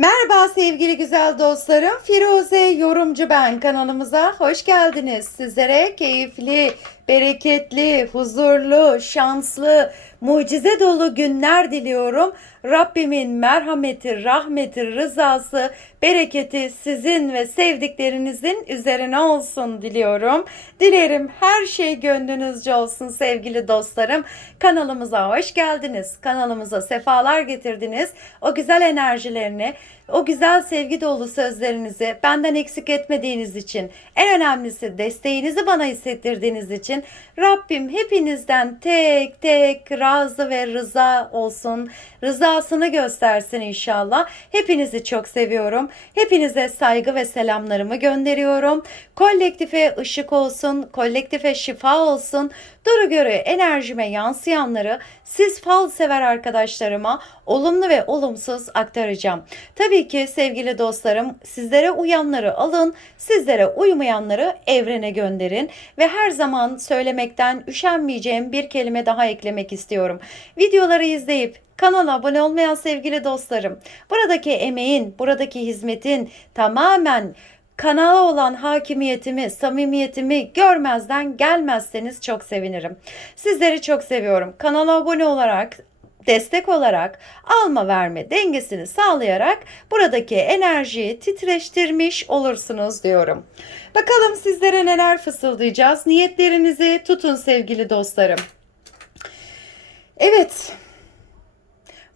Merhaba sevgili güzel dostlarım. Firuze Yorumcu ben kanalımıza hoş geldiniz. Sizlere keyifli, bereketli, huzurlu, şanslı, mucize dolu günler diliyorum. Rabbimin merhameti, rahmeti, rızası, bereketi sizin ve sevdiklerinizin üzerine olsun diliyorum. Dilerim her şey gönlünüzce olsun sevgili dostlarım. Kanalımıza hoş geldiniz. Kanalımıza sefalar getirdiniz. O güzel enerjilerini, o güzel sevgi dolu sözlerinizi benden eksik etmediğiniz için, en önemlisi desteğinizi bana hissettirdiğiniz için Rabbim hepinizden tek tek razı ve rıza olsun. Rızasını göstersin inşallah. Hepinizi çok seviyorum. Hepinize saygı ve selamlarımı gönderiyorum. Kolektife ışık olsun, kolektife şifa olsun. Duru göre enerjime yansıyanları siz fal sever arkadaşlarıma olumlu ve olumsuz aktaracağım. Tabii ki sevgili dostlarım sizlere uyanları alın, sizlere uymayanları evrene gönderin ve her zaman söylemekten üşenmeyeceğim bir kelime daha eklemek istiyorum. Videoları izleyip Kanala abone olmayan sevgili dostlarım, buradaki emeğin, buradaki hizmetin tamamen kanala olan hakimiyetimi, samimiyetimi görmezden gelmezseniz çok sevinirim. Sizleri çok seviyorum. Kanala abone olarak destek olarak alma verme dengesini sağlayarak buradaki enerjiyi titreştirmiş olursunuz diyorum. Bakalım sizlere neler fısıldayacağız. Niyetlerinizi tutun sevgili dostlarım. Evet.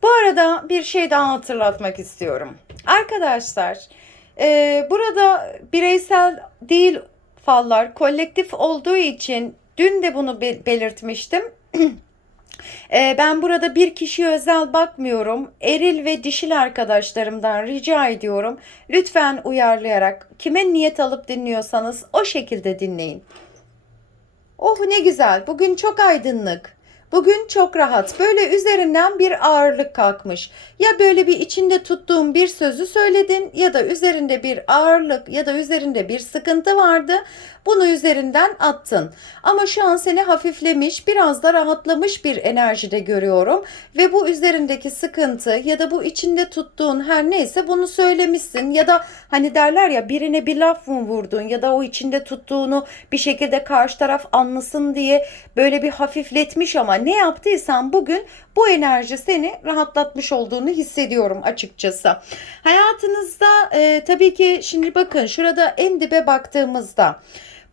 Bu arada bir şey daha hatırlatmak istiyorum. Arkadaşlar, e, burada bireysel değil fallar, kolektif olduğu için dün de bunu be- belirtmiştim. E, ben burada bir kişiye özel bakmıyorum. Eril ve dişil arkadaşlarımdan rica ediyorum. Lütfen uyarlayarak kime niyet alıp dinliyorsanız o şekilde dinleyin. Oh ne güzel. Bugün çok aydınlık. Bugün çok rahat. Böyle üzerinden bir ağırlık kalkmış. Ya böyle bir içinde tuttuğun bir sözü söyledin ya da üzerinde bir ağırlık ya da üzerinde bir sıkıntı vardı. Bunu üzerinden attın. Ama şu an seni hafiflemiş, biraz da rahatlamış bir enerjide görüyorum ve bu üzerindeki sıkıntı ya da bu içinde tuttuğun her neyse bunu söylemişsin ya da hani derler ya birine bir laf mı vurdun ya da o içinde tuttuğunu bir şekilde karşı taraf anlasın diye böyle bir hafifletmiş ama ne yaptıysan bugün bu enerji seni rahatlatmış olduğunu hissediyorum açıkçası. Hayatınızda e, tabii ki şimdi bakın şurada en dibe baktığımızda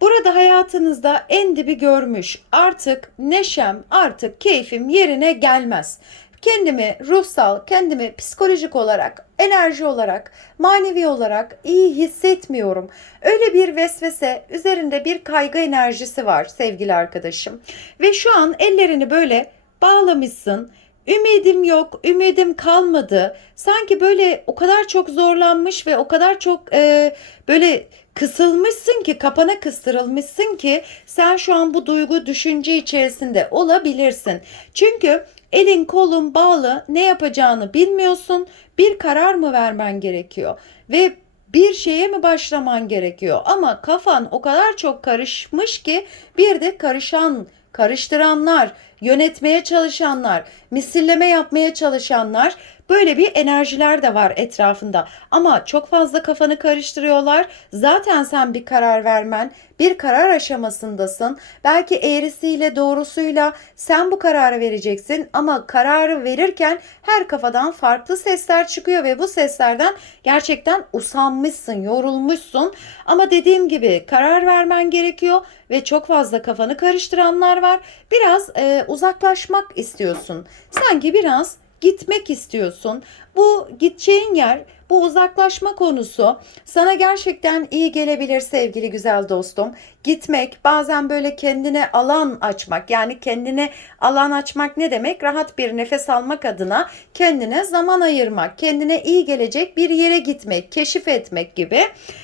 Burada hayatınızda en dibi görmüş. Artık neşem, artık keyfim yerine gelmez. Kendimi ruhsal, kendimi psikolojik olarak, enerji olarak, manevi olarak iyi hissetmiyorum. Öyle bir vesvese, üzerinde bir kaygı enerjisi var sevgili arkadaşım. Ve şu an ellerini böyle bağlamışsın. Ümidim yok, ümidim kalmadı. Sanki böyle o kadar çok zorlanmış ve o kadar çok e, böyle kısılmışsın ki, kapana kıstırılmışsın ki sen şu an bu duygu, düşünce içerisinde olabilirsin. Çünkü elin kolun bağlı, ne yapacağını bilmiyorsun. Bir karar mı vermen gerekiyor ve bir şeye mi başlaman gerekiyor? Ama kafan o kadar çok karışmış ki bir de karışan, karıştıranlar, yönetmeye çalışanlar, misilleme yapmaya çalışanlar böyle bir enerjiler de var etrafında. Ama çok fazla kafanı karıştırıyorlar. Zaten sen bir karar vermen, bir karar aşamasındasın. Belki eğrisiyle doğrusuyla sen bu kararı vereceksin ama kararı verirken her kafadan farklı sesler çıkıyor ve bu seslerden gerçekten usanmışsın, yorulmuşsun. Ama dediğim gibi karar vermen gerekiyor ve çok fazla kafanı karıştıranlar var. Biraz e, uzaklaşmak istiyorsun. Sanki biraz gitmek istiyorsun. Bu gideceğin yer, bu uzaklaşma konusu sana gerçekten iyi gelebilir sevgili güzel dostum. Gitmek, bazen böyle kendine alan açmak. Yani kendine alan açmak ne demek? Rahat bir nefes almak adına kendine zaman ayırmak, kendine iyi gelecek bir yere gitmek, keşif etmek gibi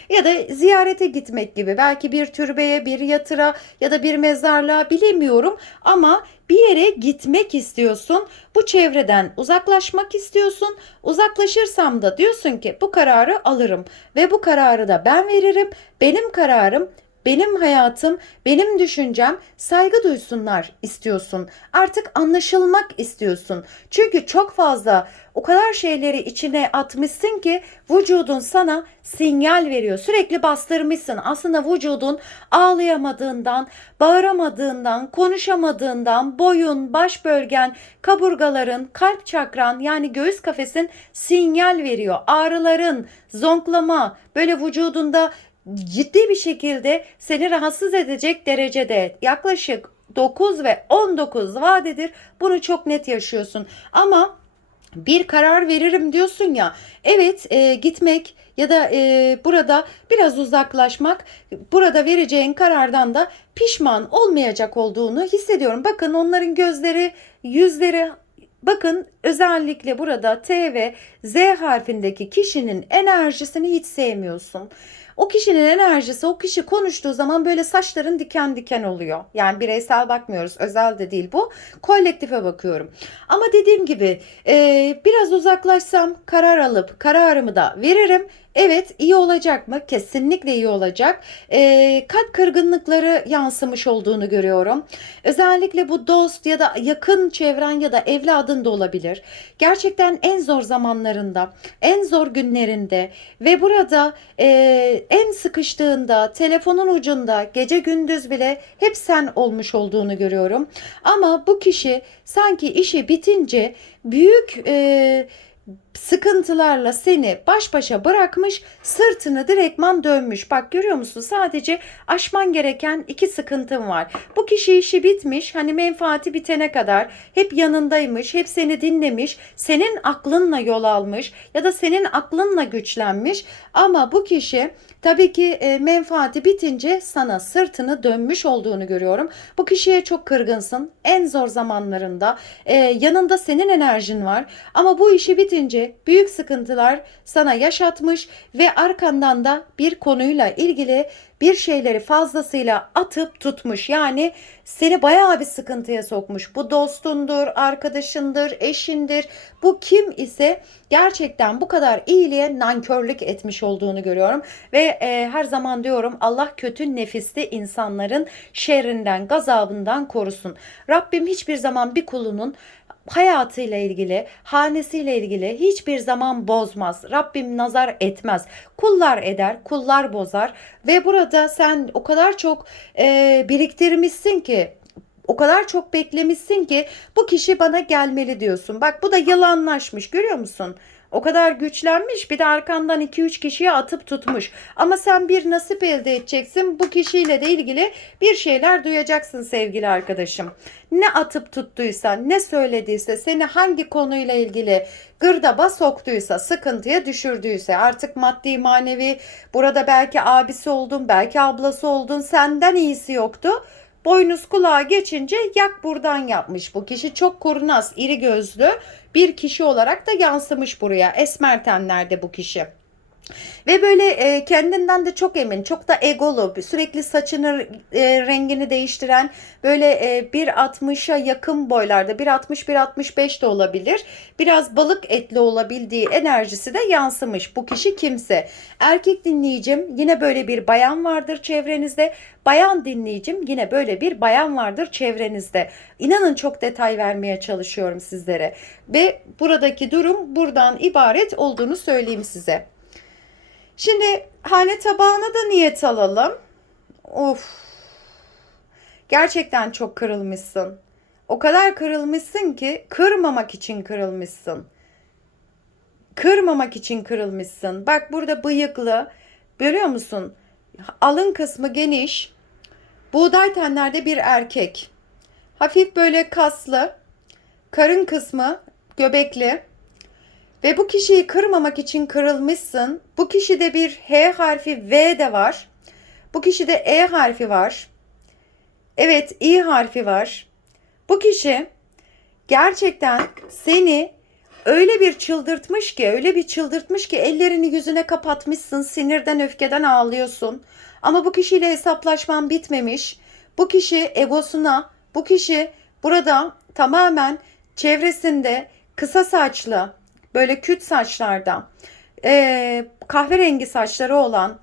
ya da ziyarete gitmek gibi. Belki bir türbeye, bir yatıra ya da bir mezarlığa bilemiyorum ama bir yere gitmek istiyorsun. Bu çevreden uzaklaşmak istiyorsun. Uzaklaşırsam da diyorsun ki bu kararı alırım ve bu kararı da ben veririm. Benim kararım benim hayatım, benim düşüncem saygı duysunlar istiyorsun. Artık anlaşılmak istiyorsun. Çünkü çok fazla o kadar şeyleri içine atmışsın ki vücudun sana sinyal veriyor. Sürekli bastırmışsın. Aslında vücudun ağlayamadığından, bağıramadığından, konuşamadığından, boyun, baş bölgen, kaburgaların, kalp çakran yani göğüs kafesin sinyal veriyor. Ağrıların, zonklama, böyle vücudunda ciddi bir şekilde seni rahatsız edecek derecede yaklaşık 9 ve 19 vadedir bunu çok net yaşıyorsun. Ama bir karar veririm diyorsun ya. Evet e, gitmek ya da e, burada biraz uzaklaşmak burada vereceğin karardan da pişman olmayacak olduğunu hissediyorum. Bakın onların gözleri, yüzleri Bakın özellikle burada T ve Z harfindeki kişinin enerjisini hiç sevmiyorsun. O kişinin enerjisi o kişi konuştuğu zaman böyle saçların diken diken oluyor. Yani bireysel bakmıyoruz özel de değil bu. Kolektife bakıyorum. Ama dediğim gibi e, biraz uzaklaşsam karar alıp kararımı da veririm. Evet iyi olacak mı? Kesinlikle iyi olacak. E, kalp kırgınlıkları yansımış olduğunu görüyorum. Özellikle bu dost ya da yakın çevren ya da evladın da olabilir. Gerçekten en zor zamanlarında, en zor günlerinde ve burada e, en sıkıştığında, telefonun ucunda, gece gündüz bile hep sen olmuş olduğunu görüyorum. Ama bu kişi sanki işi bitince büyük e, sıkıntılarla seni baş başa bırakmış, sırtını direktman dönmüş. Bak görüyor musun? Sadece aşman gereken iki sıkıntın var. Bu kişi işi bitmiş, hani menfaati bitene kadar hep yanındaymış, hep seni dinlemiş, senin aklınla yol almış ya da senin aklınla güçlenmiş. Ama bu kişi tabii ki e, menfaati bitince sana sırtını dönmüş olduğunu görüyorum. Bu kişiye çok kırgınsın. En zor zamanlarında e, yanında senin enerjin var. Ama bu işi bitince büyük sıkıntılar sana yaşatmış ve arkandan da bir konuyla ilgili bir şeyleri fazlasıyla atıp tutmuş. Yani seni bayağı bir sıkıntıya sokmuş. Bu dostundur, arkadaşındır, eşindir. Bu kim ise gerçekten bu kadar iyiliğe nankörlük etmiş olduğunu görüyorum. Ve e, her zaman diyorum Allah kötü nefisli insanların şerrinden, gazabından korusun. Rabbim hiçbir zaman bir kulunun hayatıyla ilgili, hanesiyle ilgili hiçbir zaman bozmaz. Rabbim nazar etmez. Kullar eder, kullar bozar ve burada sen o kadar çok e, biriktirmişsin ki o kadar çok beklemişsin ki bu kişi bana gelmeli diyorsun. Bak bu da yalanlaşmış görüyor musun? O kadar güçlenmiş bir de arkandan 2-3 kişiye atıp tutmuş. Ama sen bir nasip elde edeceksin. Bu kişiyle de ilgili bir şeyler duyacaksın sevgili arkadaşım. Ne atıp tuttuysa, ne söylediyse, seni hangi konuyla ilgili gırdaba soktuysa, sıkıntıya düşürdüyse, artık maddi manevi burada belki abisi oldun, belki ablası oldun, senden iyisi yoktu boynuz kulağa geçince yak buradan yapmış. Bu kişi çok kurnaz, iri gözlü bir kişi olarak da yansımış buraya. Esmer tenlerde bu kişi. Ve böyle e, kendinden de çok emin, çok da egolu, sürekli saçını e, rengini değiştiren böyle e, 1.60'a yakın boylarda, 1.60 1.65 de olabilir. Biraz balık etli olabildiği enerjisi de yansımış. Bu kişi kimse. Erkek dinleyicim yine böyle bir bayan vardır çevrenizde. Bayan dinleyicim yine böyle bir bayan vardır çevrenizde. İnanın çok detay vermeye çalışıyorum sizlere. Ve buradaki durum buradan ibaret olduğunu söyleyeyim size. Şimdi hane tabağına da niyet alalım. Of. Gerçekten çok kırılmışsın. O kadar kırılmışsın ki kırmamak için kırılmışsın. Kırmamak için kırılmışsın. Bak burada bıyıklı. Görüyor musun? Alın kısmı geniş. Buğday tenlerde bir erkek. Hafif böyle kaslı. Karın kısmı göbekli. Ve bu kişiyi kırmamak için kırılmışsın. Bu kişide bir H harfi V de var. Bu kişide E harfi var. Evet İ harfi var. Bu kişi gerçekten seni öyle bir çıldırtmış ki, öyle bir çıldırtmış ki ellerini yüzüne kapatmışsın, sinirden, öfkeden ağlıyorsun. Ama bu kişiyle hesaplaşman bitmemiş. Bu kişi egosuna, bu kişi burada tamamen çevresinde kısa saçlı, böyle küt saçlarda, e, kahverengi saçları olan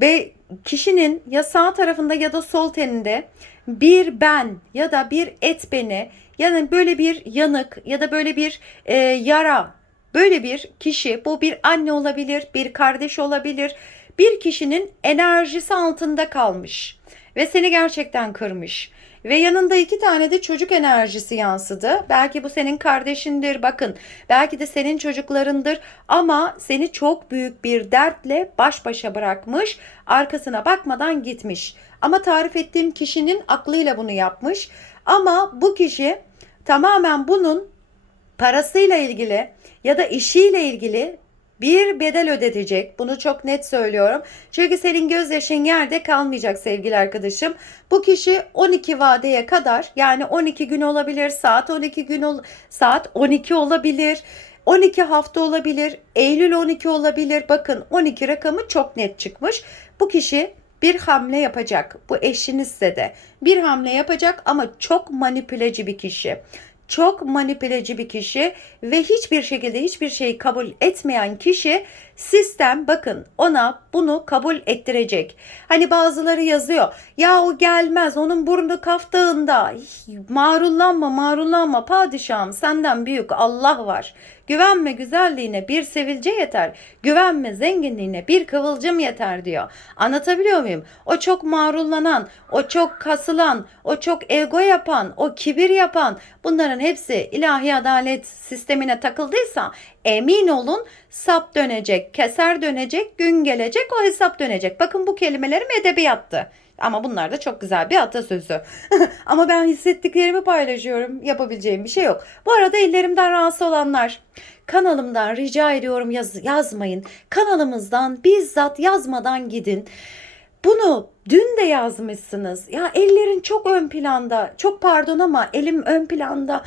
ve kişinin ya sağ tarafında ya da sol teninde bir ben ya da bir et beni yani böyle bir yanık ya da böyle bir e, yara böyle bir kişi bu bir anne olabilir bir kardeş olabilir bir kişinin enerjisi altında kalmış ve seni gerçekten kırmış. Ve yanında iki tane de çocuk enerjisi yansıdı. Belki bu senin kardeşindir bakın. Belki de senin çocuklarındır ama seni çok büyük bir dertle baş başa bırakmış. Arkasına bakmadan gitmiş. Ama tarif ettiğim kişinin aklıyla bunu yapmış. Ama bu kişi tamamen bunun parasıyla ilgili ya da işiyle ilgili bir bedel ödetecek. Bunu çok net söylüyorum. Çünkü senin gözyaşın yerde kalmayacak sevgili arkadaşım. Bu kişi 12 vadeye kadar yani 12 gün olabilir, saat 12 gün ol saat 12 olabilir. 12 hafta olabilir, Eylül 12 olabilir. Bakın 12 rakamı çok net çıkmış. Bu kişi bir hamle yapacak. Bu eşinizse de bir hamle yapacak ama çok manipüleci bir kişi çok manipüleci bir kişi ve hiçbir şekilde hiçbir şeyi kabul etmeyen kişi sistem bakın ona bunu kabul ettirecek. Hani bazıları yazıyor ya o gelmez onun burnu kaftağında marullanma marullanma padişahım senden büyük Allah var. Güvenme güzelliğine bir sevilce yeter. Güvenme zenginliğine bir kıvılcım yeter diyor. Anlatabiliyor muyum? O çok mağrullanan, o çok kasılan, o çok ego yapan, o kibir yapan bunların hepsi ilahi adalet sistemine takıldıysa emin olun sap dönecek, keser dönecek, gün gelecek o hesap dönecek. Bakın bu kelimelerim edebiyattı. Ama bunlar da çok güzel bir atasözü. Ama ben hissettiklerimi paylaşıyorum. Yapabileceğim bir şey yok. Bu arada ellerimden rahatsız olanlar kanalımdan rica ediyorum yaz, yazmayın. Kanalımızdan bizzat yazmadan gidin. Bunu dün de yazmışsınız. Ya ellerin çok ön planda. Çok pardon ama elim ön planda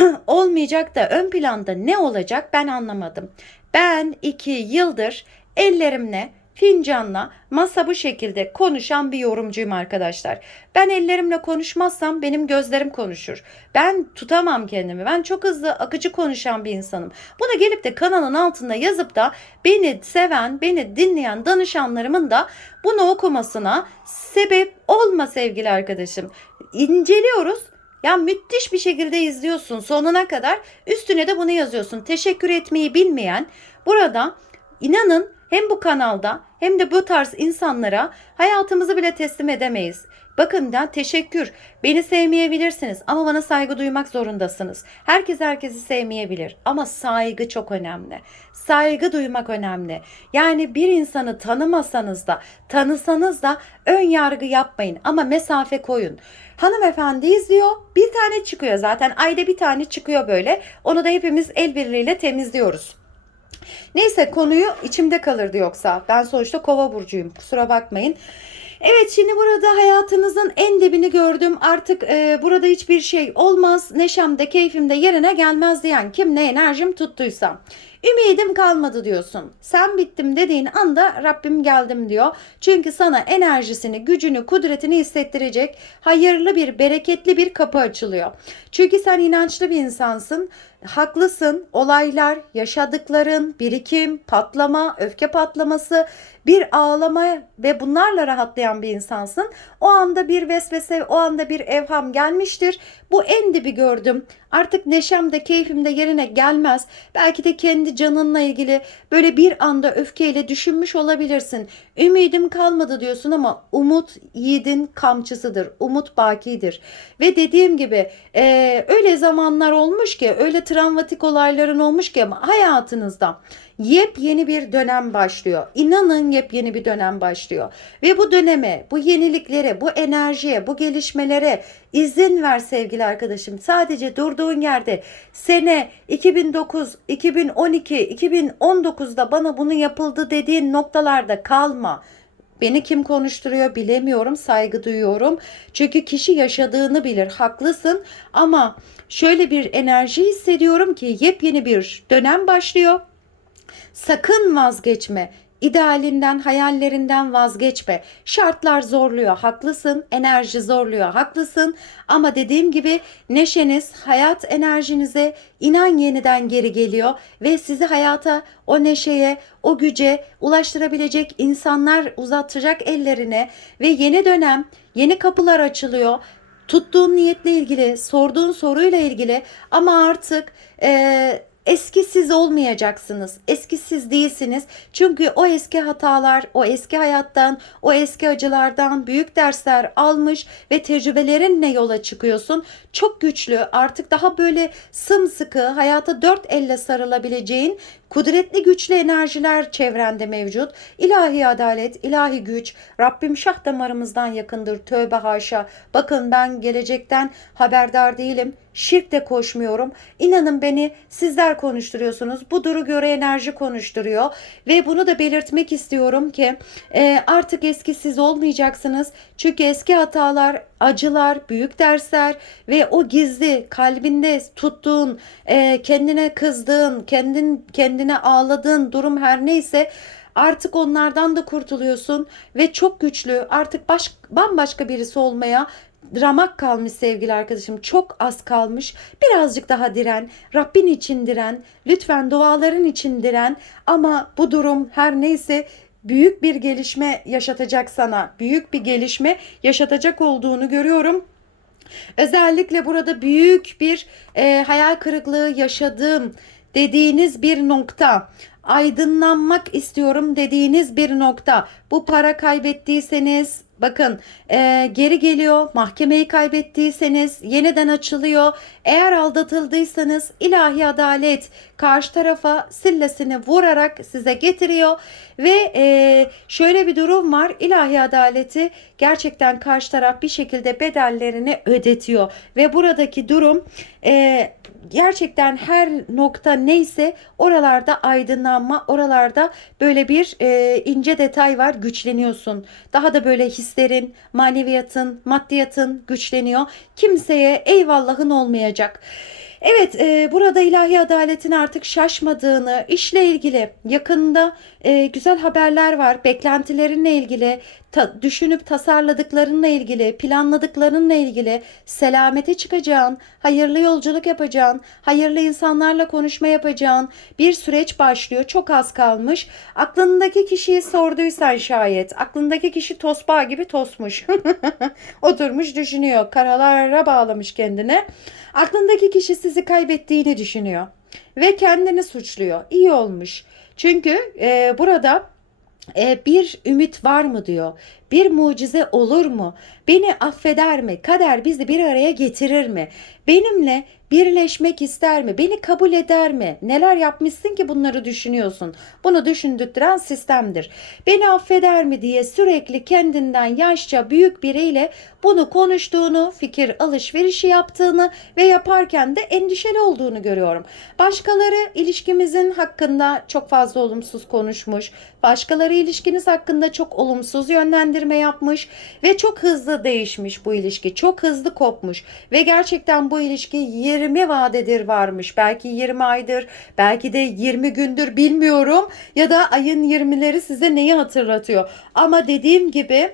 olmayacak da ön planda ne olacak ben anlamadım. Ben iki yıldır ellerimle fincanla masa bu şekilde konuşan bir yorumcuyum arkadaşlar. Ben ellerimle konuşmazsam benim gözlerim konuşur. Ben tutamam kendimi. Ben çok hızlı akıcı konuşan bir insanım. Bunu gelip de kanalın altında yazıp da beni seven, beni dinleyen danışanlarımın da bunu okumasına sebep olma sevgili arkadaşım. İnceliyoruz. Ya müthiş bir şekilde izliyorsun sonuna kadar. Üstüne de bunu yazıyorsun. Teşekkür etmeyi bilmeyen burada inanın hem bu kanalda hem de bu tarz insanlara hayatımızı bile teslim edemeyiz. Bakın ya teşekkür. Beni sevmeyebilirsiniz ama bana saygı duymak zorundasınız. Herkes herkesi sevmeyebilir ama saygı çok önemli. Saygı duymak önemli. Yani bir insanı tanımasanız da tanısanız da ön yargı yapmayın ama mesafe koyun. Hanımefendi izliyor. Bir tane çıkıyor zaten. Ayda bir tane çıkıyor böyle. Onu da hepimiz el birliğiyle temizliyoruz. Neyse konuyu içimde kalırdı yoksa. Ben sonuçta kova burcuyum. Kusura bakmayın. Evet şimdi burada hayatınızın en dibini gördüm. Artık e, burada hiçbir şey olmaz. Neşemde, keyfimde yerine gelmez diyen kim ne enerjim tuttuysa. Ümidim kalmadı diyorsun. Sen bittim dediğin anda Rabbim geldim diyor. Çünkü sana enerjisini, gücünü, kudretini hissettirecek hayırlı bir, bereketli bir kapı açılıyor. Çünkü sen inançlı bir insansın. Haklısın. Olaylar, yaşadıkların, birikim, patlama, öfke patlaması, bir ağlama ve bunlarla rahatlayan bir insansın. O anda bir vesvese, o anda bir evham gelmiştir. Bu en dibi gördüm. Artık neşem de keyfim de yerine gelmez. Belki de kendi canınla ilgili böyle bir anda öfkeyle düşünmüş olabilirsin. Ümidim kalmadı diyorsun ama umut yiğidin kamçısıdır. Umut bakidir. Ve dediğim gibi e, öyle zamanlar olmuş ki öyle travmatik olayların olmuş ki hayatınızda yepyeni bir dönem başlıyor. İnanın yepyeni bir dönem başlıyor. Ve bu döneme, bu yeniliklere, bu enerjiye, bu gelişmelere izin ver sevgili arkadaşım. Sadece durduğun yerde sene 2009, 2012, 2019'da bana bunu yapıldı dediğin noktalarda kalma. Beni kim konuşturuyor bilemiyorum, saygı duyuyorum. Çünkü kişi yaşadığını bilir, haklısın ama şöyle bir enerji hissediyorum ki yepyeni bir dönem başlıyor. Sakın vazgeçme. idealinden, hayallerinden vazgeçme. Şartlar zorluyor, haklısın. Enerji zorluyor, haklısın. Ama dediğim gibi neşeniz, hayat enerjinize inan yeniden geri geliyor ve sizi hayata, o neşeye, o güce ulaştırabilecek insanlar uzatacak ellerine ve yeni dönem, yeni kapılar açılıyor tuttuğun niyetle ilgili, sorduğun soruyla ilgili ama artık e, eski siz olmayacaksınız. Eski siz değilsiniz. Çünkü o eski hatalar, o eski hayattan, o eski acılardan büyük dersler almış ve tecrübelerinle yola çıkıyorsun. Çok güçlü, artık daha böyle sımsıkı, hayata dört elle sarılabileceğin Kudretli güçlü enerjiler çevrende mevcut. İlahi adalet, ilahi güç, Rabbim şah damarımızdan yakındır. Tövbe haşa. Bakın ben gelecekten haberdar değilim. Şirk de koşmuyorum. İnanın beni sizler konuşturuyorsunuz. Bu duru göre enerji konuşturuyor. Ve bunu da belirtmek istiyorum ki e, artık eski siz olmayacaksınız. Çünkü eski hatalar, acılar, büyük dersler ve o gizli kalbinde tuttuğun, e, kendine kızdığın, kendin kendine ağladığın durum her neyse artık onlardan da kurtuluyorsun ve çok güçlü artık baş, bambaşka birisi olmaya ramak kalmış sevgili arkadaşım. Çok az kalmış. Birazcık daha diren. Rabbin için diren. Lütfen duaların için diren. Ama bu durum her neyse büyük bir gelişme yaşatacak sana. Büyük bir gelişme yaşatacak olduğunu görüyorum. Özellikle burada büyük bir e, hayal kırıklığı yaşadığım dediğiniz bir nokta aydınlanmak istiyorum dediğiniz bir nokta. Bu para kaybettiyseniz bakın e, geri geliyor. Mahkemeyi kaybettiyseniz yeniden açılıyor. Eğer aldatıldıysanız ilahi adalet karşı tarafa sillesini vurarak size getiriyor. Ve e, şöyle bir durum var. İlahi adaleti gerçekten karşı taraf bir şekilde bedellerini ödetiyor. Ve buradaki durum e, gerçekten her nokta neyse oralarda aydınlanma, oralarda böyle bir e, ince detay var, güçleniyorsun. Daha da böyle hislerin, maneviyatın, maddiyatın güçleniyor. Kimseye eyvallahın olmayacak. Evet, e, burada ilahi adaletin artık şaşmadığını, işle ilgili yakında e, güzel haberler var. Beklentilerinle ilgili, ta, düşünüp tasarladıklarınla ilgili, planladıklarınla ilgili selamete çıkacağın, hayırlı yolculuk yapacağın, hayırlı insanlarla konuşma yapacağın bir süreç başlıyor. Çok az kalmış. Aklındaki kişiyi sorduysan şayet, aklındaki kişi tosbağa gibi tosmuş. Oturmuş düşünüyor. Karalara bağlamış kendine. Aklındaki kişi sizi kaybettiğini düşünüyor ve kendini suçluyor. İyi olmuş. Çünkü e, burada e, bir ümit var mı diyor. Bir mucize olur mu? Beni affeder mi? Kader bizi bir araya getirir mi? Benimle birleşmek ister mi? Beni kabul eder mi? Neler yapmışsın ki bunları düşünüyorsun? Bunu düşündürtüren sistemdir. Beni affeder mi diye sürekli kendinden yaşça büyük biriyle bunu konuştuğunu, fikir alışverişi yaptığını ve yaparken de endişeli olduğunu görüyorum. Başkaları ilişkimizin hakkında çok fazla olumsuz konuşmuş. Başkaları ilişkiniz hakkında çok olumsuz yönlendirme yapmış ve çok hızlı değişmiş bu ilişki. Çok hızlı kopmuş ve gerçekten bu ilişki 20 vadedir varmış. Belki 20 aydır, belki de 20 gündür bilmiyorum ya da ayın 20'leri size neyi hatırlatıyor. Ama dediğim gibi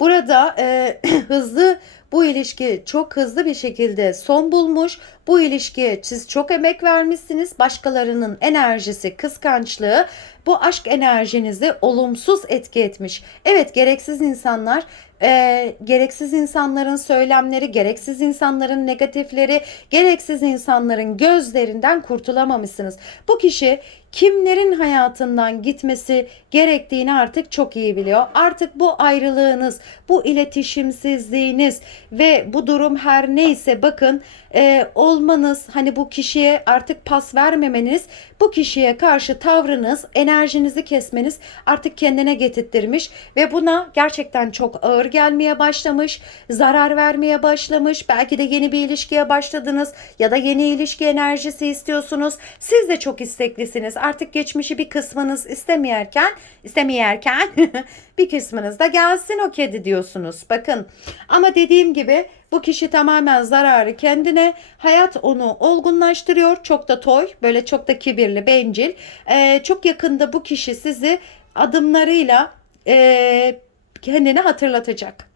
Burada e, hızlı bu ilişki çok hızlı bir şekilde son bulmuş. Bu ilişkiye siz çok emek vermişsiniz. Başkalarının enerjisi, kıskançlığı bu aşk enerjinizi olumsuz etki etmiş. Evet gereksiz insanlar e, gereksiz insanların söylemleri, gereksiz insanların negatifleri, gereksiz insanların gözlerinden kurtulamamışsınız. Bu kişi kimlerin hayatından gitmesi gerektiğini artık çok iyi biliyor. Artık bu ayrılığınız, bu iletişimsizliğiniz ve bu durum her neyse bakın e, olmanız hani bu kişiye artık pas vermemeniz bu kişiye karşı tavrınız enerjinizi kesmeniz artık kendine getirttirmiş ve buna gerçekten çok ağır gelmeye başlamış zarar vermeye başlamış. Belki de yeni bir ilişkiye başladınız ya da yeni ilişki enerjisi istiyorsunuz. Siz de çok isteklisiniz. Artık geçmişi bir kısmınız istemeyerken istemeyerken bir kısmınız da gelsin o kedi diyorsunuz bakın ama dediğim gibi Bu kişi tamamen zararı kendine. Hayat onu olgunlaştırıyor. Çok da toy, böyle çok da kibirli, bencil. Ee, çok yakında bu kişi sizi adımlarıyla e, kendini hatırlatacak.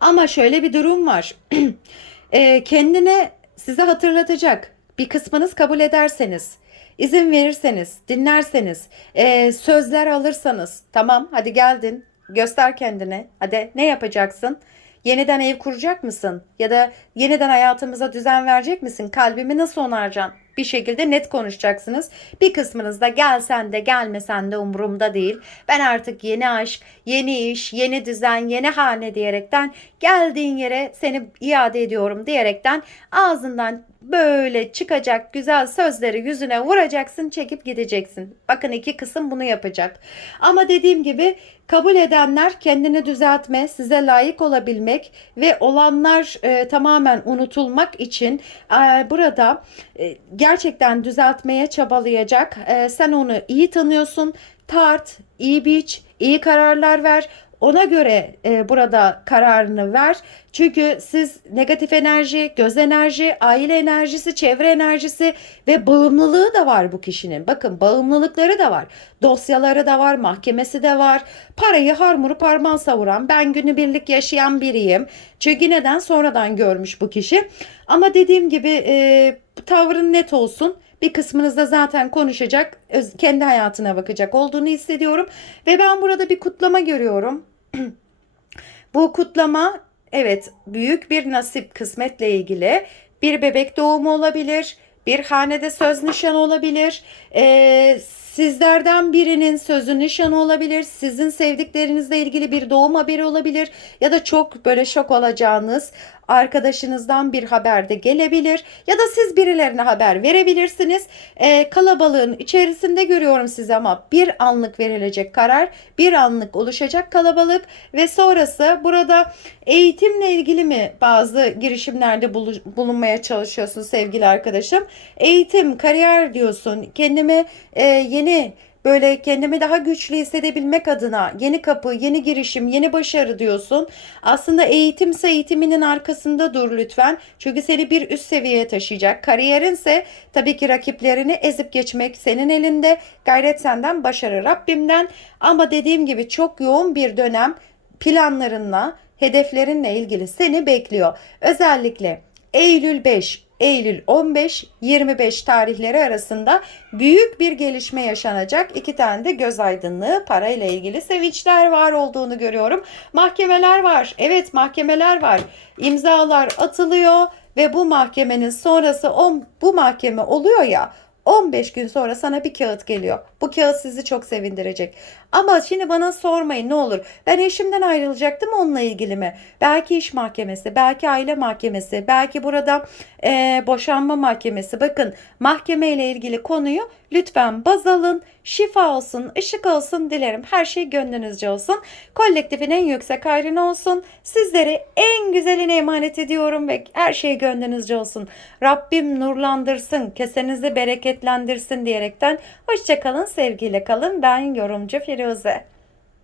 Ama şöyle bir durum var. e, kendine size hatırlatacak. Bir kısmınız kabul ederseniz, izin verirseniz, dinlerseniz, e, sözler alırsanız, tamam hadi geldin, göster kendini. Hadi ne yapacaksın? Yeniden ev kuracak mısın? Ya da yeniden hayatımıza düzen verecek misin? Kalbimi nasıl onaracaksın? Bir şekilde net konuşacaksınız. Bir kısmınız da gelsen de gelmesen de umurumda değil. Ben artık yeni aşk, yeni iş, yeni düzen, yeni hane diyerekten geldiğin yere seni iade ediyorum diyerekten ağzından böyle çıkacak güzel sözleri yüzüne vuracaksın, çekip gideceksin. Bakın iki kısım bunu yapacak. Ama dediğim gibi kabul edenler kendini düzeltme, size layık olabilmek ve olanlar e, tamamen unutulmak için e, burada e, gerçekten düzeltmeye çabalayacak. E, sen onu iyi tanıyorsun. Tart, iyi biç, iyi kararlar ver. Ona göre e, burada kararını ver. Çünkü siz negatif enerji, göz enerji, aile enerjisi, çevre enerjisi ve bağımlılığı da var bu kişinin. Bakın bağımlılıkları da var. Dosyaları da var, mahkemesi de var. Parayı harmuru parmağı savuran, ben günübirlik yaşayan biriyim. Çünkü neden? Sonradan görmüş bu kişi. Ama dediğim gibi e, tavrın net olsun. Bir kısmınız da zaten konuşacak, kendi hayatına bakacak olduğunu hissediyorum. Ve ben burada bir kutlama görüyorum. Bu kutlama evet büyük bir nasip kısmetle ilgili bir bebek doğumu olabilir. Bir hanede söz nişanı olabilir. Ee, sizlerden birinin sözü nişanı olabilir. Sizin sevdiklerinizle ilgili bir doğum haberi olabilir. Ya da çok böyle şok olacağınız arkadaşınızdan bir haber de gelebilir. Ya da siz birilerine haber verebilirsiniz. Ee, kalabalığın içerisinde görüyorum sizi ama bir anlık verilecek karar, bir anlık oluşacak kalabalık ve sonrası burada eğitimle ilgili mi bazı girişimlerde bulu- bulunmaya çalışıyorsun sevgili arkadaşım? Eğitim, kariyer diyorsun. Kendime e, yeni böyle kendimi daha güçlü hissedebilmek adına yeni kapı, yeni girişim, yeni başarı diyorsun. Aslında eğitimse eğitiminin arkasında dur lütfen. Çünkü seni bir üst seviyeye taşıyacak. Kariyerinse tabii ki rakiplerini ezip geçmek senin elinde. Gayret senden, başarı Rabbimden. Ama dediğim gibi çok yoğun bir dönem planlarınla, hedeflerinle ilgili seni bekliyor. Özellikle Eylül 5, Eylül 15, 25 tarihleri arasında büyük bir gelişme yaşanacak. İki tane de göz aydınlığı parayla ilgili sevinçler var olduğunu görüyorum. Mahkemeler var. Evet mahkemeler var. İmzalar atılıyor ve bu mahkemenin sonrası on, bu mahkeme oluyor ya 15 gün sonra sana bir kağıt geliyor. Bu kağıt sizi çok sevindirecek. Ama şimdi bana sormayın ne olur. Ben eşimden ayrılacaktım onunla ilgili mi? Belki iş mahkemesi, belki aile mahkemesi, belki burada eee, boşanma mahkemesi. Bakın mahkeme ile ilgili konuyu lütfen baz alın. Şifa olsun, ışık olsun dilerim. Her şey gönlünüzce olsun. Kolektifin en yüksek hayrına olsun. Sizleri en güzeline emanet ediyorum ve her şey gönlünüzce olsun. Rabbim nurlandırsın, kesenizi bereketlendirsin diyerekten hoşçakalın, sevgiyle kalın. Ben yorumcu Firuze.